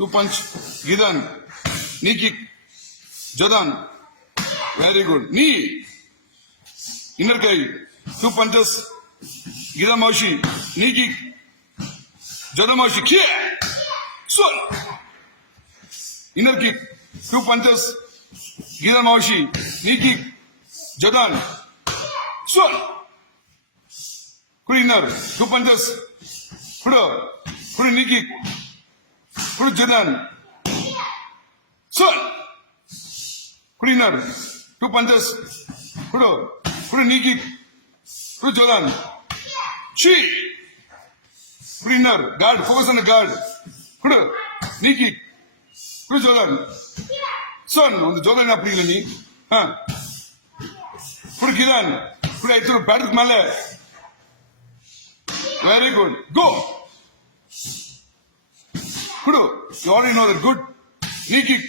2 punch. Gidan. Knee kick. Jadan. Very good. Knee. Inner kai. 2 punches. Gidan Maushi. Knee kick. Jadan Maushi. Kick. Swing. Inner kick. 2 punches. Gidan Maushi. Knee kick. Jadan. Swing. Good inner. 2 punches. Good knee kick. Good Jadan. Swing. Good inner. 2 punches. Good knee kick. Good Jadan. Chi. Good inner. Guard. Focus on the guard. Good knee kick. Good Jadan. Son. On the Jadan apri ni. Good Gidan. Good I threw Patrick Male. Very good. Go. Good. You already know that. Good. Knee kick.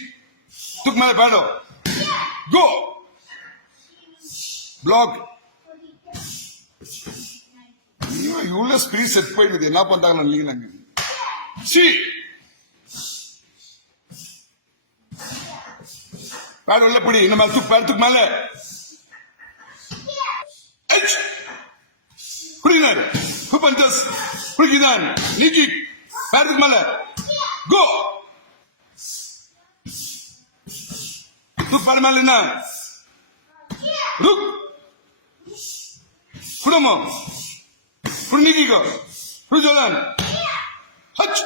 Took Male Pando. Go. Block. You spirit set point with enough on the see. Pad all put in a math took Male. Put in there. Who punches? Put it in. Knee kick. Pad took Male. Go. Took Pad Male now. Look. Put him on. Put knee kick. Put Jadan. Hutch.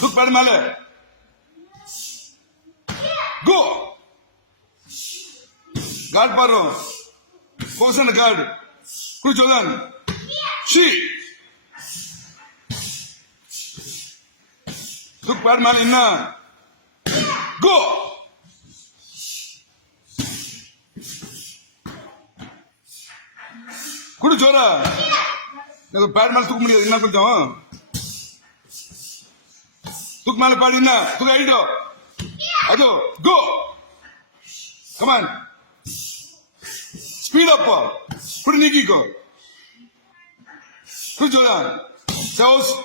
Look Pad Male. Go. Guard Paro. Focus on the guard. Put Jadan. She. Look Pad Male in now. Go. Good Jora. The Pad Male took me in the took Male Pad in now. Took Aido. Ado, go! Come on. Speed up. Put a knee kick. Good Jordan. South.